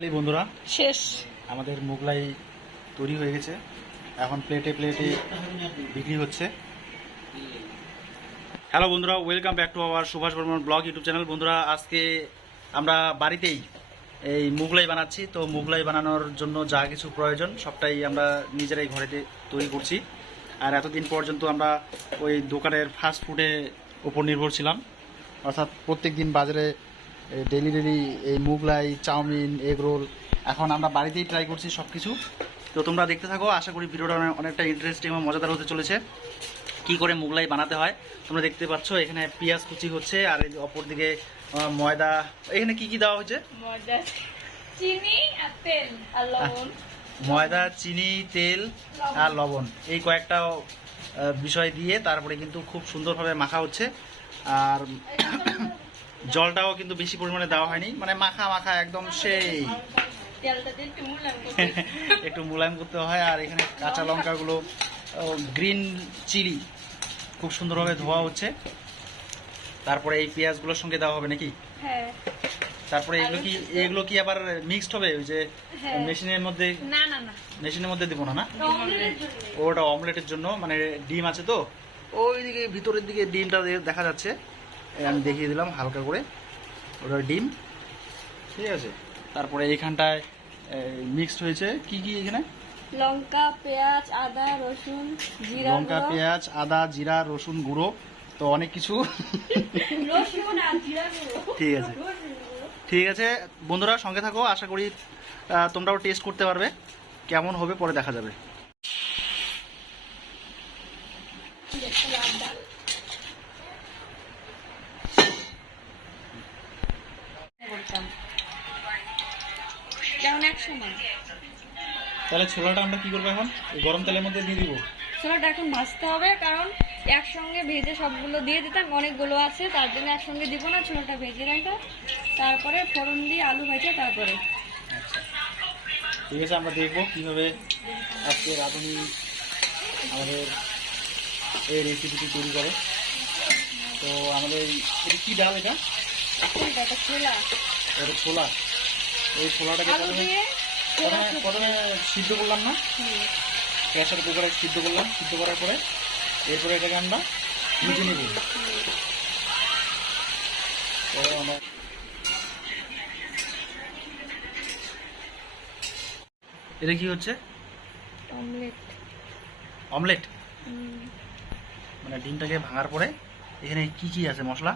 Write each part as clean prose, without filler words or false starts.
বন্ধুরা শেষ আমাদের মোগলাই তৈরি হয়ে গেছে, এখন প্লেটে প্লেটে বিক্রি হচ্ছে। হ্যালো বন্ধুরা, welcome back to our Subhash Barman blog YouTube channel. বন্ধুরা, আজকে আমরা বাড়িতেই এই মোগলাই বানাচ্ছি। তো মোগলাই বানানোর জন্য যা কিছু প্রয়োজন সবটাই আমরা নিজেরাই ঘরেতে তৈরি করছি। আর এতদিন পর্যন্ত আমরা ওই দোকানের ফাস্ট ফুডের উপর নির্ভর ছিলাম, অর্থাৎ প্রত্যেক দিন বাজারে ডেলি এই মোগলাই, চাউমিন, এগ রোল। এখন আমরা বাড়িতেই ট্রাই করছি সব কিছু। তো তোমরা দেখতে থাকো, আশা করি ভিডিওটা অনেকটা ইন্টারেস্টিং এবং মজাদার হতে চলেছে। কি করে মোগলাই বানাতে হয় তোমরা দেখতে পাচ্ছ। এখানে পেঁয়াজ কুচি হচ্ছে, আর এই অপর দিকে ময়দা। এখানে কি কি দেওয়া হচ্ছে? ময়দা, চিনি আর তেল আর লবণ। ময়দা, চিনি, তেল আর লবণ, এই কয়েকটা বিষয় দিয়ে তারপরে কিন্তু খুব সুন্দরভাবে মাখা হচ্ছে। আর জলটাও কিন্তু বেশি পরিমাণে দেওয়া হয়নি, মানে মাখা মাখা একদম সেই একটু মোলায়েম করতে হয়। আর এখানে কাঁচা লঙ্কাগুলো, গ্রিন চিলি খুব সুন্দরভাবে ধোয়া হচ্ছে। তারপরে এই পেঁয়াজগুলোর সঙ্গে দেওয়া হবে নাকি? হ্যাঁ। তারপরে এগুলো কি আবার মিক্সড হবে ওই যে মেশিনের মধ্যে? না না না, মেশিনের মধ্যে দেবো না, না ওটা অমলেটের জন্য। মানে ডিম আছে তো ওইদিকে ভিতরের দিকে ডিমটা দেখা যাচ্ছে, আমি দেখিয়ে দিলাম হালকা করে, ওটা ডিম। ঠিক আছে, তারপরে এইখানটায় মিক্সড হয়েছে কি কি এখানে? লঙ্কা, পেঁয়াজ, আদা, রসুন, জিরা, লঙ্কা, পেঁয়াজ, আদা, জিরা, রসুন গুঁড়ো, তো অনেক কিছু। রসুন আর জিরা গুঁড়ো। ঠিক আছে, ঠিক আছে বন্ধুরা, সঙ্গে থাকো। আশা করি তোমরাও টেস্ট করতে পারবে, কেমন হবে পরে দেখা যাবে। যেমন এক সময় তাহলে ছোলাটা আমরা কি করবো এখন? এই গরম তেলের মধ্যে দিয়ে দিব। ছোলাটা এখন ভাজতে হবে, কারণ একসঙ্গে ভেজে সবগুলো দিয়ে দিতাম, অনেকগুলো আছে তার জন্য একসঙ্গে দিব না। ছোলাটা ভেজে রাখো, তারপরে ফোড়ন দিয়ে আলু ভেজে তারপরে। আচ্ছা ঠিক আছে, আমরা দেখবো কিভাবে আজকে রাঁধুনি আমাদের এই রেসিপিটি তৈরি করে। তো আমাদের এটা কি ডাল? এটা ছোলা, এটা ছোলা। এই ছোলাটাকে আলু দিয়ে প্রথমে সিদ্ধ করলাম না, প্রেসার কুকারে সিদ্ধ করলাম। সিদ্ধ করার পরে এরপরে এটাকে আমরা ভেজে নেব। তো আমরা এটা কি হচ্ছে? অমলেট। অমলেট, মানে ডিমটাকে ভাঙার পরে এখানে কি কি আছে মশলা?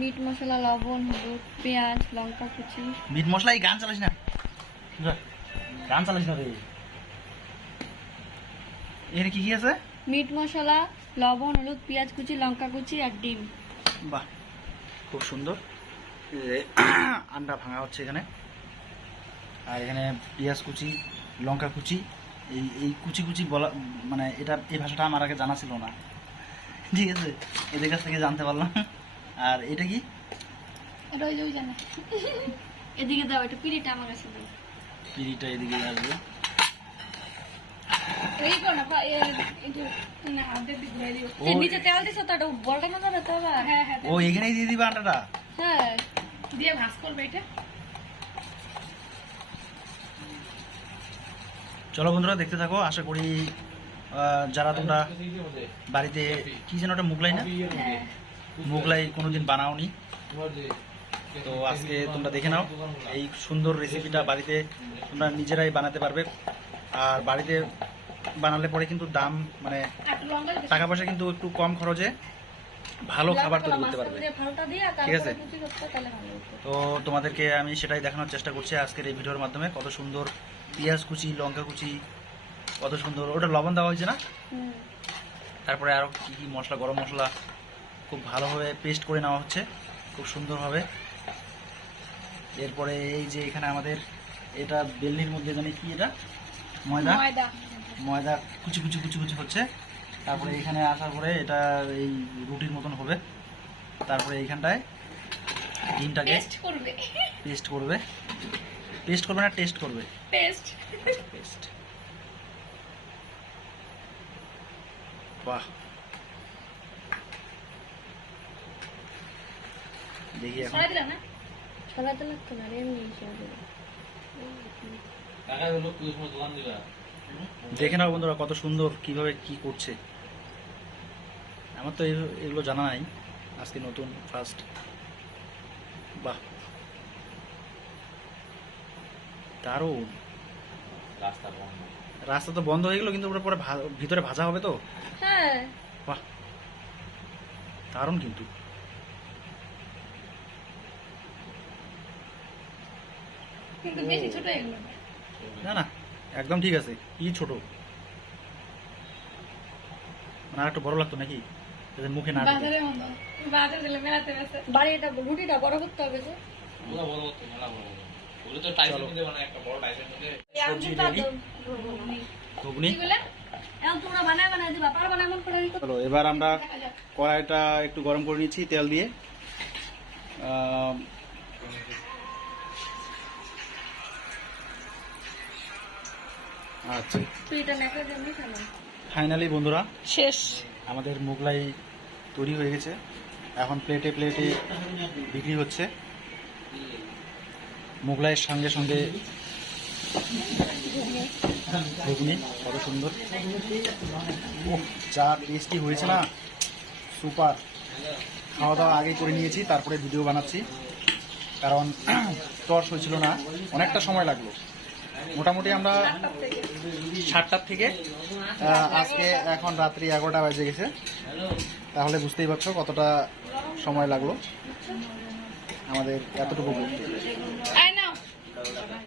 মিট মশলা, লবণ, হলুদ, পেঁয়াজ, লঙ্কা কুচি। মিট মশলা? এই গান চালাস না, গান চালাস না রে। এখানে কি কি আছে? মিট মশলা, লবণ, হলুদ, পেঁয়াজ কুচি, লঙ্কা কুচি আর ডিম। বাহ, খুব সুন্দর। আন্ডা ভাঙা হচ্ছে এখানে। আর এখানে পেঁয়াজ কুচি, লঙ্কা কুচি, এই কুচি কুচি বলা, মানে এটা এই ভাষাটা আমার আগে জানা ছিল না। ঠিক আছে, এদের কাছ থেকে জানতে পারলাম। আর এটা কি? এটা ওই যে ওই জানা। এদিকে দাও, এটা পিড়িটা আমার কাছে দাও। পিড়িটা এদিকে আসবে। এই কো না এই যে না আদে দি ঘুরাই দিও। এই নিচে তেল দিছো তো, এটা বড়টা না যাবে তো? হ্যাঁ হ্যাঁ, ও এখানেই দিয়ে দিবা আটাটা? হ্যাঁ, দিয়ে ভাজ করবে এটা। চলো বন্ধুরা, দেখতে থাকো। আশা করি যারা তোমরা বাড়িতে কি যেন ওটা মোগলাই না, মোগলাই কোনোদিন বানাওনি, তো আজকে তোমরা দেখে নাও এই সুন্দর রেসিপিটা। বাড়িতে তোমরা নিজেরাই বানাতে পারবে। আর বাড়িতে বানালে পরে কিন্তু দাম, মানে টাকা পয়সা কিন্তু একটু কম খরচে ভালো খাবার তৈরি করতে পারবে। ঠিক আছে, তো তোমাদেরকে আমি সেটাই দেখানোর চেষ্টা করছি আজকের এই ভিডিওর মাধ্যমে। কত সুন্দর পেঁয়াজ কুচি, লঙ্কা কুচি, কত সুন্দর। ওটা লবণ দেওয়া হয়েছে না? তারপরে আরও কী কী মশলা, গরম মশলা খুব ভালোভাবে পেস্ট করে নেওয়া হচ্ছে খুব সুন্দরভাবে। এরপরে এই যে এখানে আমাদের এটা বেলনির মধ্যে জানি কি, এটা ময়দা, ময়দা কুচি কুচি কুচি কুচি হচ্ছে। তারপরে এখানে আসার পরে এটা এই রুটির মতন হবে। তারপরে এইখানটায় ডিমটাকে পেস্ট করবে না টেস্ট করবে? পেস্ট। বাহ, দেখি এখন। ছড়াতে লাগতো না, এমনি দেখে নাও বন্ধুরা কত সুন্দর কিভাবে কি করছে। আমার তো এগুলো জানা নাই, আজকে নতুন ফার্স্ট। বাহ, দারুণ। রাস্তা তো বন্ধ হয়ে গেল, কিন্তু ওটা পরে ভিতরে ভাজা হবে তো। হ্যাঁ বাহ, দারুণ কিন্তু। কিন্তু বেশি ছোট এগুলো না। না না, একদম ঠিক আছে। কি ছোট, মানে আর একটু বড় লাগতো নাকি, যাতে মুখে না ঢোকে। বাজারের মতো বাজার দিলে মেলাতে গেছে বাড়ি, এটা রুটিটা বড় করতে হবে যে। সবজি ready। ঘুগনি। এগুলা এখন তোমরা বানায় বানায় দিবা, পারবা না এমন করে দিতে। চলো এবার আমরা কড়াইটা একটু গরম করে নিচ্ছি তেল দিয়ে। আচ্ছা, তুই এটা নেকা দিয়ে মিশানো ফাইনালি বন্ধুরা শেষ। আমাদের মোগলাই তৈরি হয়ে গেছে। এখন প্লেটে প্লেটে বিক্রি হচ্ছে। মোগলাইয়ের সঙ্গে সঙ্গে ঘুগনি, কত সুন্দর। ওহ, যা টেস্টি হয়েছে না, সুপার। খাওয়া দাওয়া আগে করে নিয়েছি, তারপরে ভিডিও বানাচ্ছি, কারণ টস হয়েছিল না, অনেকটা সময় লাগলো। মোটামুটি আমরা 7টার থেকে আজকে এখন রাত্রি 11টা বাজে গেছে, তাহলে বুঝতেই পারছো কতটা সময় লাগলো আমাদের এতটুকু করতে।